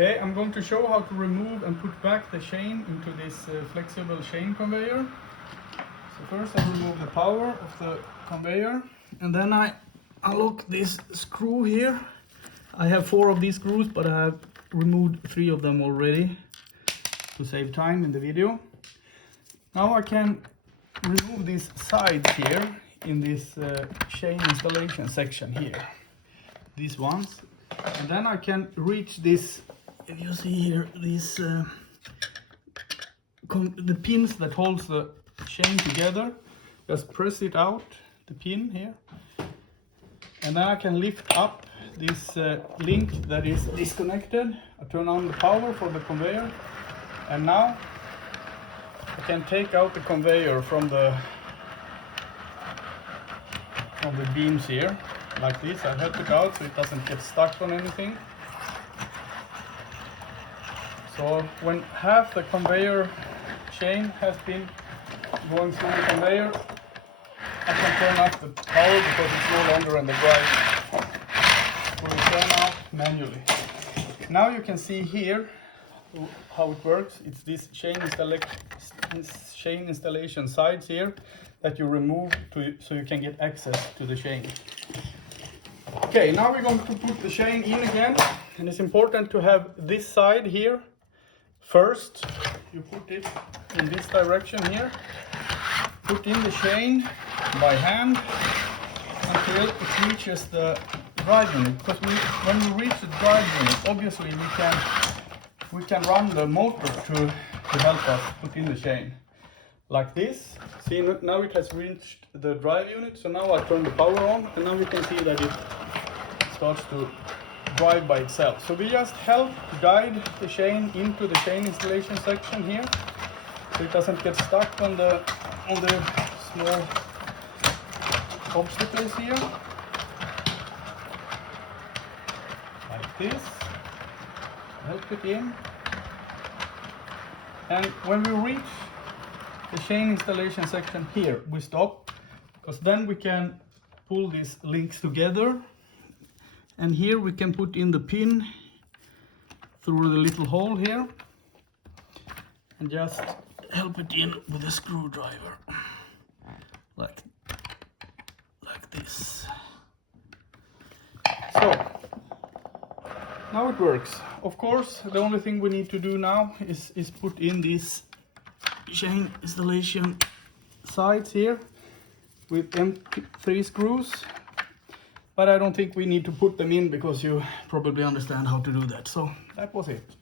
Okay, I'm going to show how to remove and put back the chain into this flexible chain conveyor. So first I remove the power of the conveyor, and then I unlock this screw here. I have 4 of these screws, but I have removed 3 of them already to save time in the video. Now I can remove these sides here in this chain installation section here, these ones, and then I can reach this. If you see here, these the pins that holds the chain together, just press it out, the pin here, and then I can lift up this link that is disconnected. I turn on the power for the conveyor, and now I can take out the conveyor from the beams here, like this. I help it out so it doesn't get stuck on anything. So when half the conveyor chain has been going through the conveyor, I can turn off the power because it's no longer in the drive. So we turn off manually. Now you can see here how it works. It's this chain installation sides here that you remove so you can get access to the chain. Okay, now we're going to put the chain in again, and it's important to have this side here first. You put it in this direction here, put in the chain by hand until it reaches the drive unit, because when we reach the drive unit, obviously we can run the motor to help us put in the chain like this. See, now it has reached the drive unit, so now I turn the power on, and now you can see that it starts to drive by itself. So we just help guide the chain into the chain installation section here, so it doesn't get stuck on the small obstacles here, like this. Help it in, and when we reach the chain installation section here, we stop, because then we can pull these links together, and here we can put in the pin through the little hole here and just help it in with a screwdriver, like this. So now it works. Of course, the only thing we need to do now is put in these chain installation sides here with M3 screws, but I don't think we need to put them in because you probably understand how to do that. So that was it.